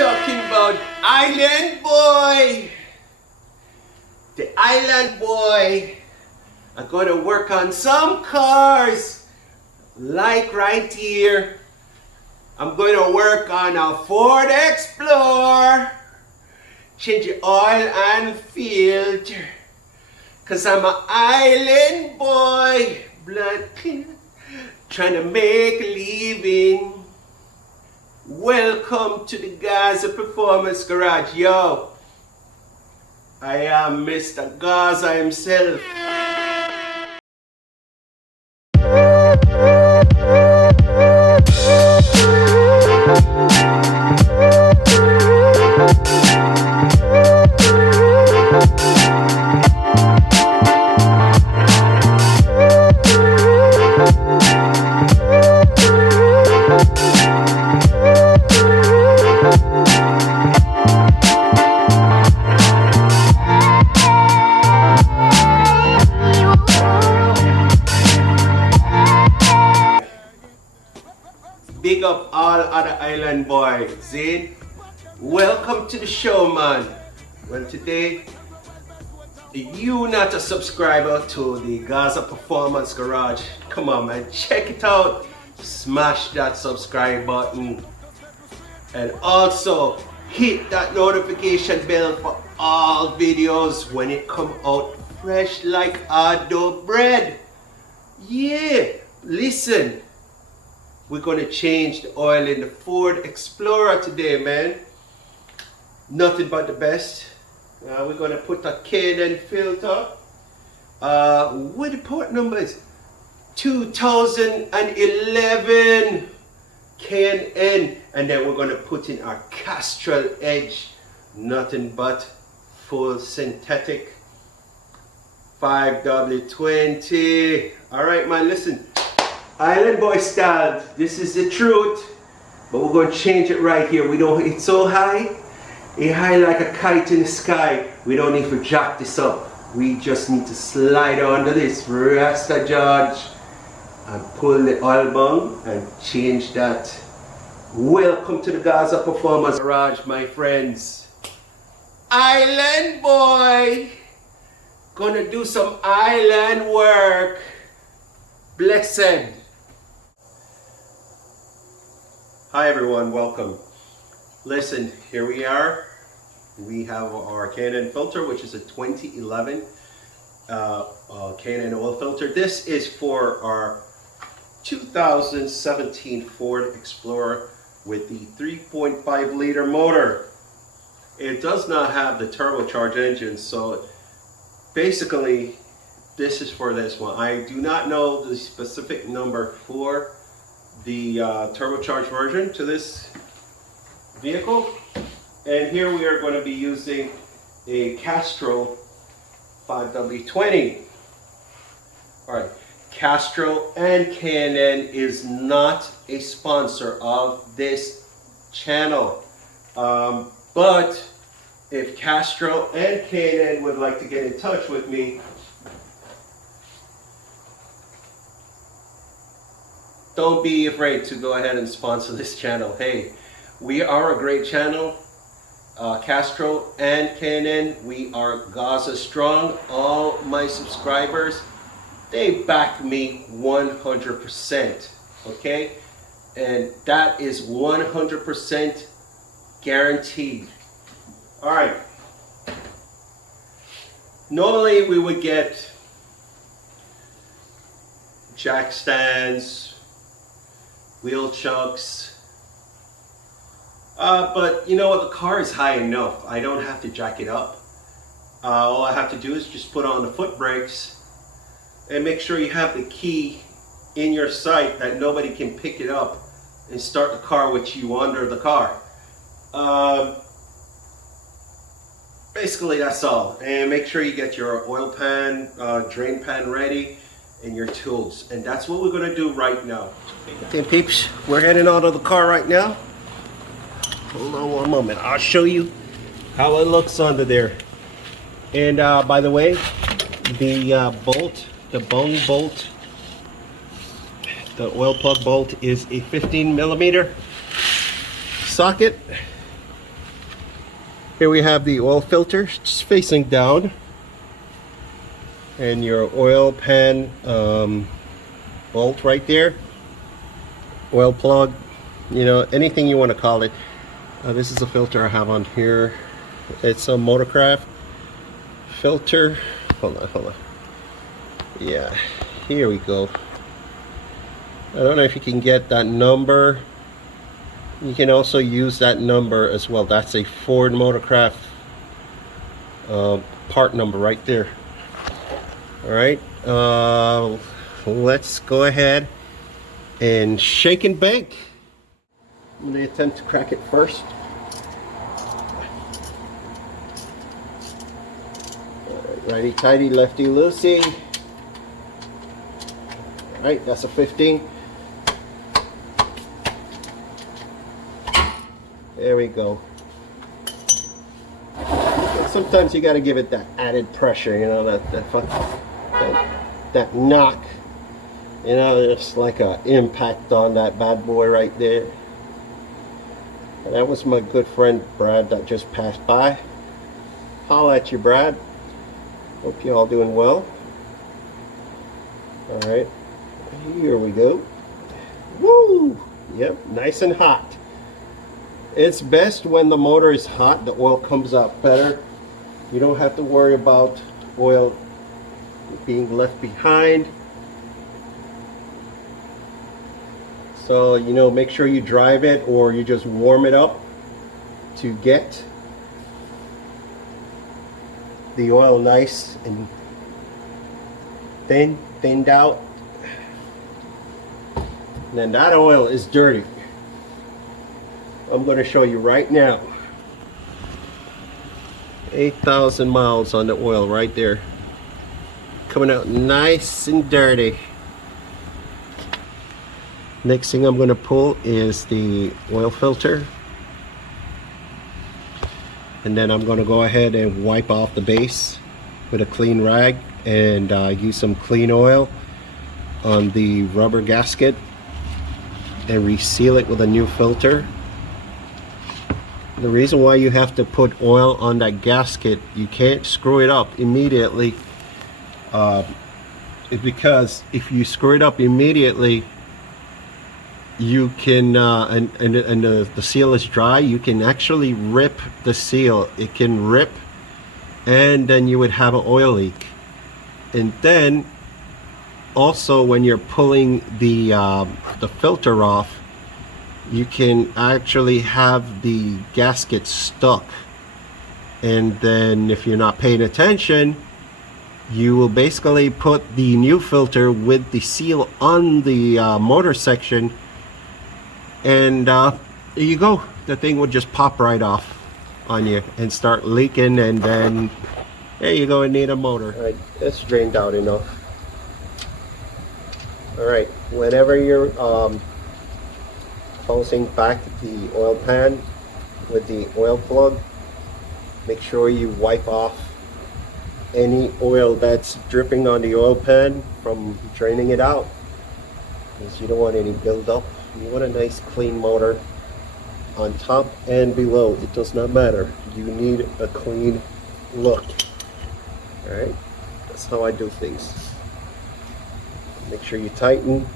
talking about Island Boy. The Island Boy. I'm gonna work on some cars, like right here. I'm gonna work on a Ford Explorer. Change the oil and filter. Cause I'm an island boy. Blood clean. Trying to make a living. Welcome to the Gaza Performance Garage. Yo, I am Mr. Gaza himself. Big up all other island boys, eh? Welcome to the show, man. Well, today, you not a subscriber to the Gaza Performance Garage, come on, man, check it out. Smash that subscribe button. And also, hit that notification bell for all videos when it come out fresh like dough bread. Yeah, listen. We're gonna change the oil in the Ford Explorer today, man. Nothing but the best. We're gonna put a K&N filter. What the port number is? 2011 K&N. And then we're gonna put in our Castrol Edge. Nothing but full synthetic 5W20. All right, man, listen. Island boy style, this is the truth, but we're going to change it right here. We don't, it's so high, it's high like a kite in the sky. We don't need to jack this up. We just need to slide under this Rasta George and pull the oil bung and change that. Welcome to the Gaza Performance Garage, my friends. Island boy, gonna do some island work. Blessed. Hi everyone, welcome. Listen, here we are. We have our K&N filter, which is a 2011 K&N oil filter. This is for our 2017 Ford Explorer with the 3.5 liter motor. It does not have the turbocharged engine, so basically this is for this one. I do not know the specific number for the turbocharged version to this vehicle. And here we are going to be using a Castrol 5W20. Alright, Castrol and K&N is not a sponsor of this channel. But if Castrol and K&N would like to get in touch with me, don't be afraid to go ahead and sponsor this channel. Hey, we are a great channel. Castrol and K&N, we are Gaza strong. All my subscribers, they back me 100%. Okay? And that is 100% guaranteed. Alright. Normally we would get jack stands, wheel chucks, but you know what, the car is high enough. I don't have to jack it up. All I have to do is just put on the foot brakes and make sure you have the key in your sight that nobody can pick it up and start the car with you under the car. Basically that's all. And make sure you get your oil pan, drain pan ready, and your tools. And that's what we're gonna do right now. Okay peeps, we're heading out of the car right now. Hold on one moment, I'll show you how it looks under there. And by the way, the bolt, the bung bolt, the oil plug bolt is a 15mm socket. Here we have the oil filter just facing down, and your oil pan bolt right there, oil plug, you know, anything you want to call it. This is a filter I have on here. It's a Motorcraft filter. Hold on. Yeah, here we go. I don't know if you can get that number. You can also use that number as well. That's a Ford Motorcraft part number right there. All right, let's go ahead and shake and bake. I'm going to attempt to crack it first. Righty tighty, lefty loosey. All right, that's a 15. There we go. Sometimes you got to give it that added pressure, you know, that knock, you know, just like a impact on that bad boy right there. And that was my good friend Brad that just passed by. Holla at you, Brad. Hope you all doing well. All right, here we go. Woo! Yep, nice and hot. It's best when the motor is hot, the oil comes out better. You don't have to worry about oil being left behind. So, you know, make sure you drive it or you just warm it up to get the oil nice and thinned out. And then that oil is dirty. I'm going to show you right now. 8,000 miles on the oil right there. Coming out nice and dirty. Next thing I'm going to pull is the oil filter. And then I'm going to go ahead and wipe off the base with a clean rag and use some clean oil on the rubber gasket and reseal it with a new filter. The reason why you have to put oil on that gasket, you can't screw it up immediately, is because if you screw it up immediately, you can, and the seal is dry, you can actually rip the seal. It can rip, and then you would have an oil leak. And then also when you're pulling the filter off, you can actually have the gasket stuck, and then if you're not paying attention, you will basically put the new filter with the seal on the motor section, and there you go. The thing would just pop right off on you and start leaking, and then there you go, and need a motor. All right, it's drained out enough. All right, whenever you're closing back the oil pan with the oil plug, make sure you wipe off any oil that's dripping on the oil pan from draining it out, because you don't want any buildup. You want a nice clean motor on top and below. It does not matter. You need a clean look. All right, that's how I do things. Make sure you tighten.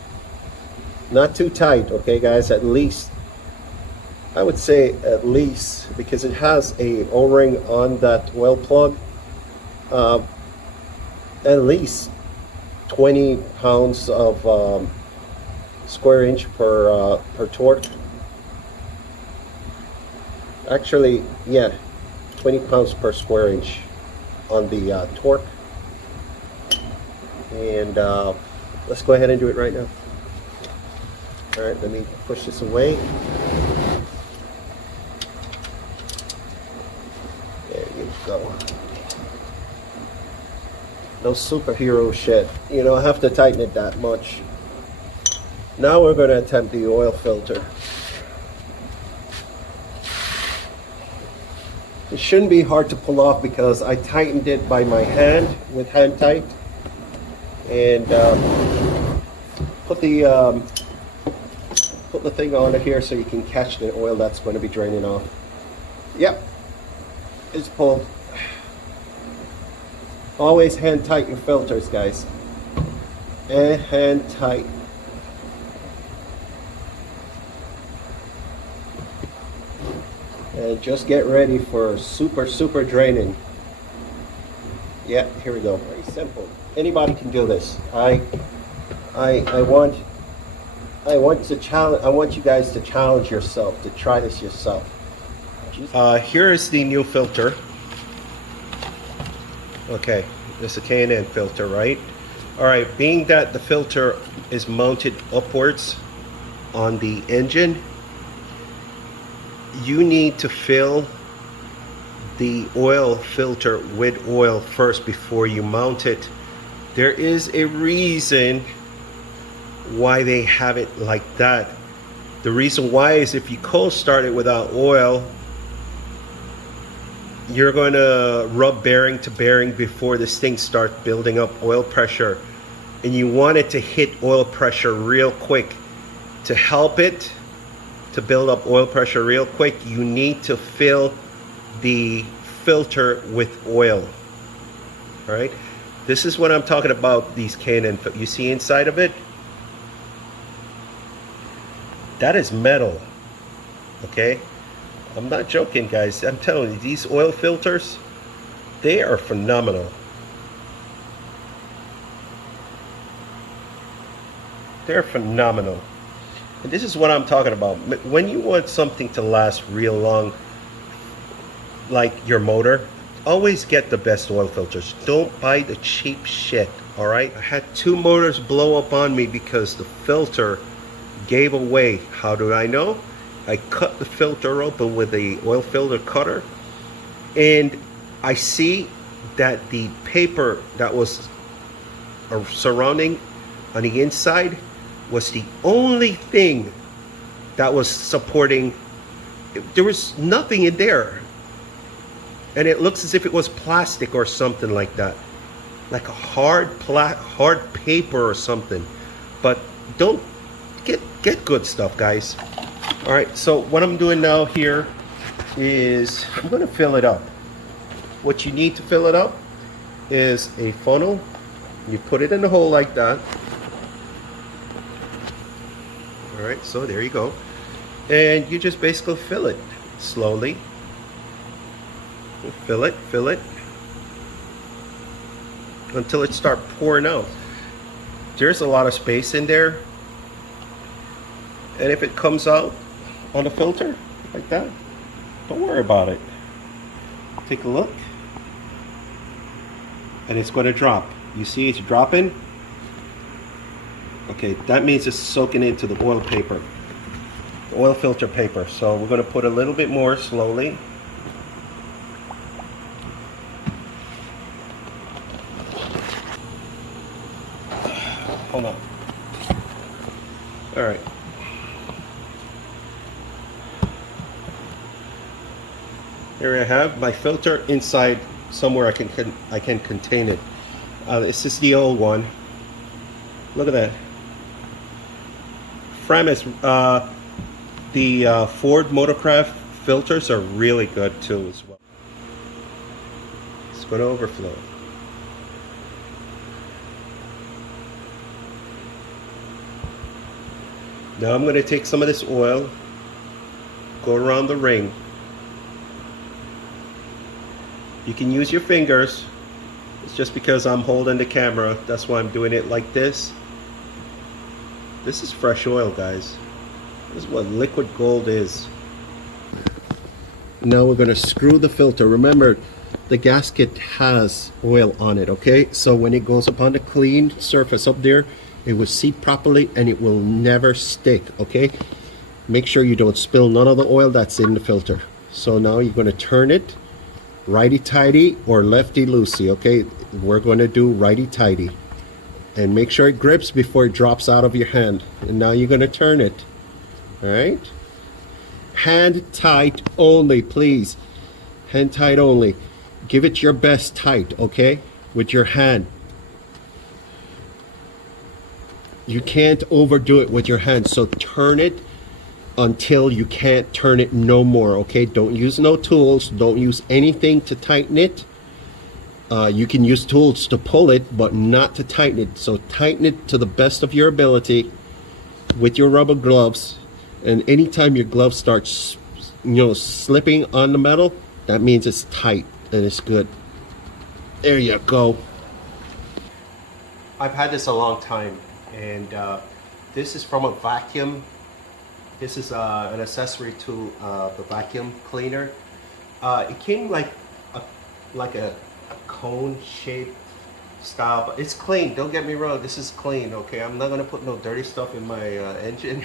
Not too tight, okay guys, at least, I would say at least, because it has a O-ring on that oil plug, at least 20 pounds of square inch per torque. Actually, yeah, 20 pounds per square inch on the torque. And let's go ahead and do it right now. All right, let me push this away. There you go. No superhero shit. You don't have to tighten it that much. Now we're going to attempt the oil filter. It shouldn't be hard to pull off because I tightened it by my hand with hand tight, and put the thing on it here so you can catch the oil that's going to be draining off. Yep. is pulled. Always hand tight your filters, guys. And hand tight. And just get ready for super draining. Yeah, here we go. Very simple. Anybody can do this. I want to challenge. I want you guys to challenge yourself, to try this yourself. Here is the new filter. Okay, this is a K&N filter, right? All right, being that the filter is mounted upwards on the engine, you need to fill the oil filter with oil first before you mount it. There is a reason why they have it like that. The reason why is if you cold start it without oil, you're going to rub bearing to bearing before this thing starts building up oil pressure, and you want it to hit oil pressure real quick. To help it to build up oil pressure real quick, you need to fill the filter with oil. All right, this is what I'm talking about. These K&N, you see inside of it, that is metal. Okay, I'm not joking, guys. I'm telling you, these oil filters, they are phenomenal. They're phenomenal. And this is what I'm talking about. When you want something to last real long, like your motor, always get the best oil filters. Don't buy the cheap shit, all right? I had 2 motors blow up on me because the filter gave away. How do I know? I cut the filter open with a oil filter cutter, and I see that the paper that was surrounding on the inside was the only thing that was supporting. There was nothing in there, and it looks as if it was plastic or something like that, like a hard paper or something. But don't get good stuff, guys. All right, so what I'm doing now here is I'm going to fill it up. What you need to fill it up is a funnel. You put it in the hole like that. All right, so there you go. And you just basically fill it slowly. Fill it until it starts pouring out. There's a lot of space in there. And if it comes out on the filter like that, don't worry about it. Take a look. And it's going to drop. You see it's dropping? Okay, that means it's soaking into the oil paper, the oil filter paper. So we're going to put a little bit more slowly. Hold on. All right. Here I have my filter inside somewhere I can contain it. This is the old one. Look at that. Framus, the Ford Motorcraft filters are really good too as well. It's going to overflow. Now I'm going to take some of this oil, go around the ring. You can use your fingers. It's just because I'm holding the camera, that's why I'm doing it like this. This is fresh oil, guys. This is what liquid gold is. Now we're going to screw the filter. Remember, the gasket has oil on it, okay? So when it goes upon the clean surface up there, it will seat properly and it will never stick, okay? Make sure you don't spill none of the oil that's in the filter. So now you're going to turn it righty-tighty or lefty-loosey, okay? We're going to do righty-tighty. And make sure it grips before it drops out of your hand. And now you're going to turn it, all right? Hand tight only, please. Hand tight only. Give it your best tight, okay? With your hand. You can't overdo it with your hand, so turn it until you can't turn it no more. Okay, don't use no tools, don't use anything to tighten it. You can use tools to pull it, but not to tighten it. So tighten it to the best of your ability with your rubber gloves. And anytime your glove starts, slipping on the metal, that means it's tight and it's good. There you go. I've had this a long time, and this is from a vacuum. This is an accessory to the vacuum cleaner. It came like a cone shaped style, but it's clean. Don't get me wrong, this is clean. Okay, I'm not gonna put no dirty stuff in my engine.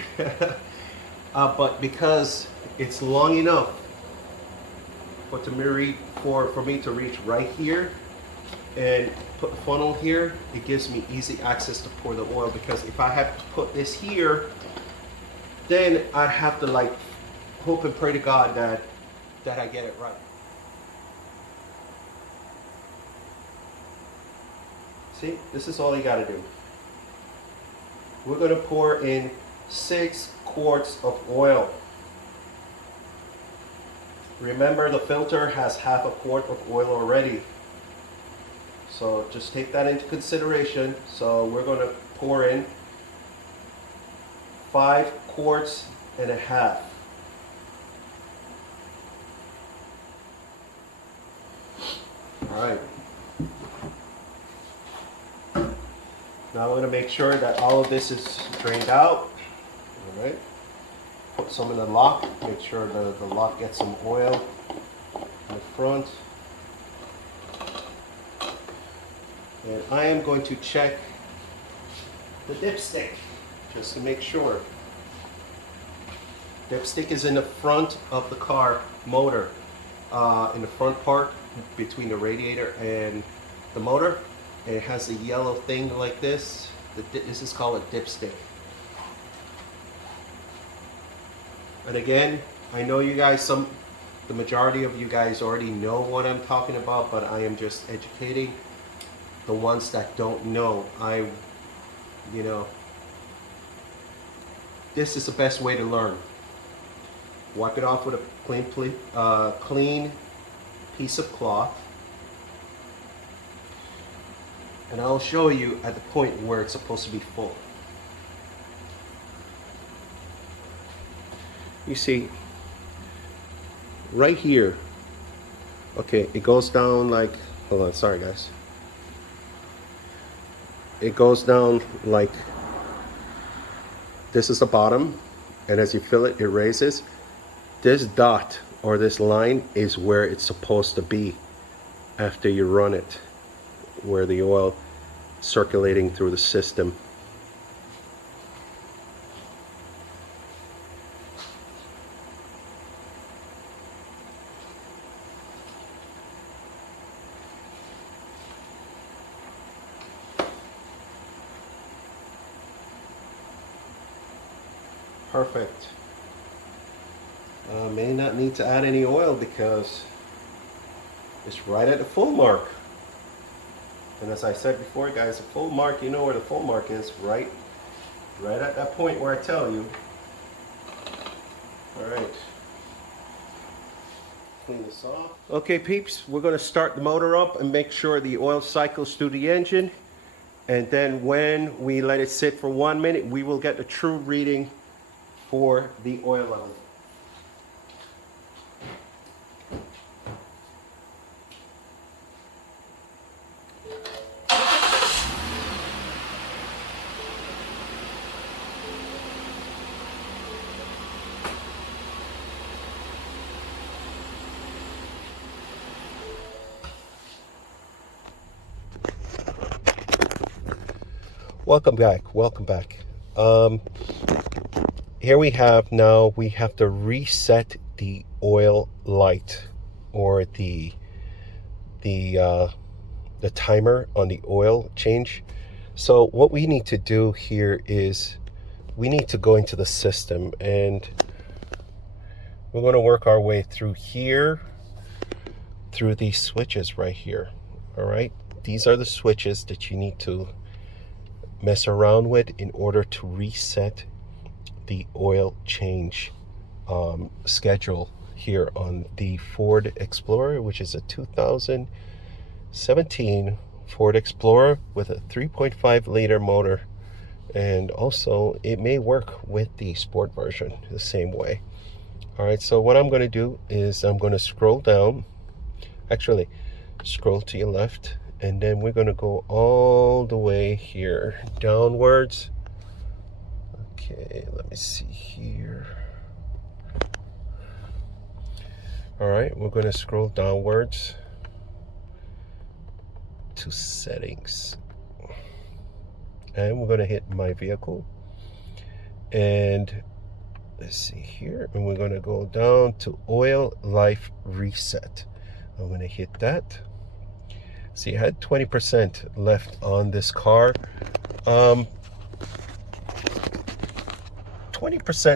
But because it's long enough for me to reach right here and put the funnel here, it gives me easy access to pour the oil. Because if I had to put this here, then I'd have to like hope and pray to God that I get it right. See, this is all you gotta do. We're gonna pour in 6 quarts of oil. Remember, the filter has half a quart of oil already. So just take that into consideration. So we're gonna pour in 5 quarts and a half. All right. Now I'm going to make sure that all of this is drained out. All right. Put some in the lock. Make sure the lock gets some oil in the front. And I am going to check the dipstick just to make sure. Dipstick is in the front of the car motor, in the front part between the radiator and the motor. And it has a yellow thing like this. This is called a dipstick. And again, I know you guys, the majority of you guys already know what I'm talking about, but I am just educating the ones that don't know. This is the best way to learn. Wipe it off with a clean piece of cloth. And I'll show you at the point where it's supposed to be full. You see, right here, okay, it goes down like, hold on, sorry guys. It goes down like, this is the bottom, and as you fill it, it raises. This dot or this line is where it's supposed to be after you run it, where the oil circulating through the system. Perfect. May not need to add any oil because it's right at the full mark. And as I said before, guys, the full mark, you know where the full mark is, right at that point where I tell you. All right. Clean this off. Okay, peeps, we're going to start the motor up and make sure the oil cycles through the engine. And then when we let it sit for 1 minute, we will get the true reading for the oil level. Welcome back, welcome back. Here we have to reset the oil light, or the timer on the oil change. So what we need to do here is we need to go into the system, and we're going to work our way through here, through these switches right here. All right, these are the switches that you need to mess around with in order to reset the oil change. schedule here on the Ford Explorer, which is a 2017 Ford Explorer with a 3.5 liter motor. And also it may work with the sport version the same way. All right, so what I'm going to do is I'm going to scroll down, actually scroll to your left, and then we're going to go all the way here downwards. Okay, let me see here. All right, we're going to scroll downwards to settings, and we're going to hit my vehicle, and let's see here, and we're going to go down to oil life reset. I'm going to hit that. See, I had 20% left on this car. 20%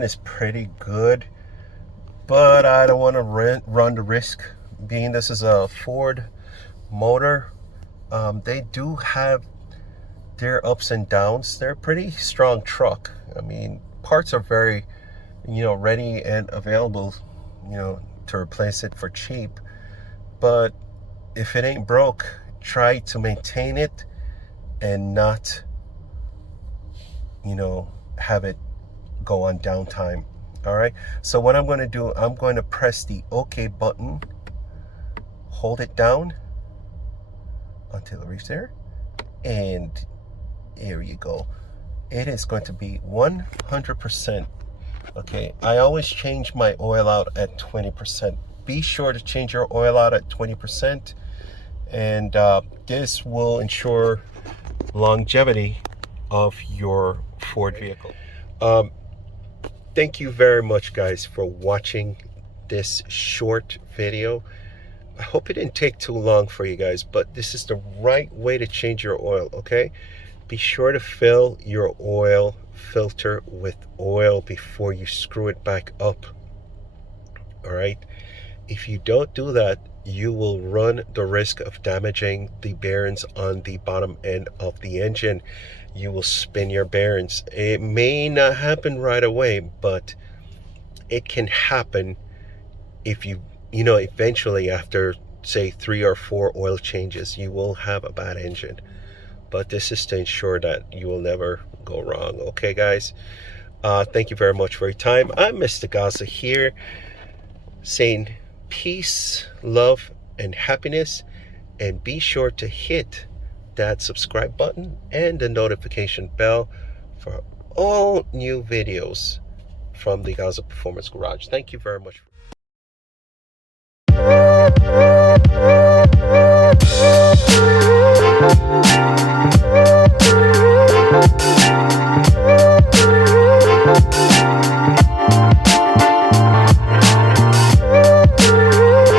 is pretty good, but I don't want to run the risk, being this is a Ford motor. They do have their ups and downs. They're a pretty strong truck. I mean, parts are very, ready and available, to replace it for cheap. But if it ain't broke, try to maintain it and not, have it go on downtime. All right, so what I'm going to do, I'm going to press the OK button, hold it down until it reaches there, and here you go. It is going to be 100%. Okay, I always change my oil out at 20%. Be sure to change your oil out at 20%, and this will ensure longevity of your Ford vehicle. Thank you very much, guys, for watching this short video. I hope it didn't take too long for you guys, but this is the right way to change your oil, okay? Be sure to fill your oil filter with oil before you screw it back up. All right, if you don't do that, you will run the risk of damaging the bearings on the bottom end of the engine. You will spin your bearings. It may not happen right away, but it can happen if eventually after say 3 or 4 oil changes, you will have a bad engine. But this is to ensure that you will never go wrong. Okay, guys, thank you very much for your time. I'm Mr. Gaza here, saying peace, love, and happiness, and be sure to hit that subscribe button and the notification bell for all new videos from the Gaza Performance Garage. Thank you very much.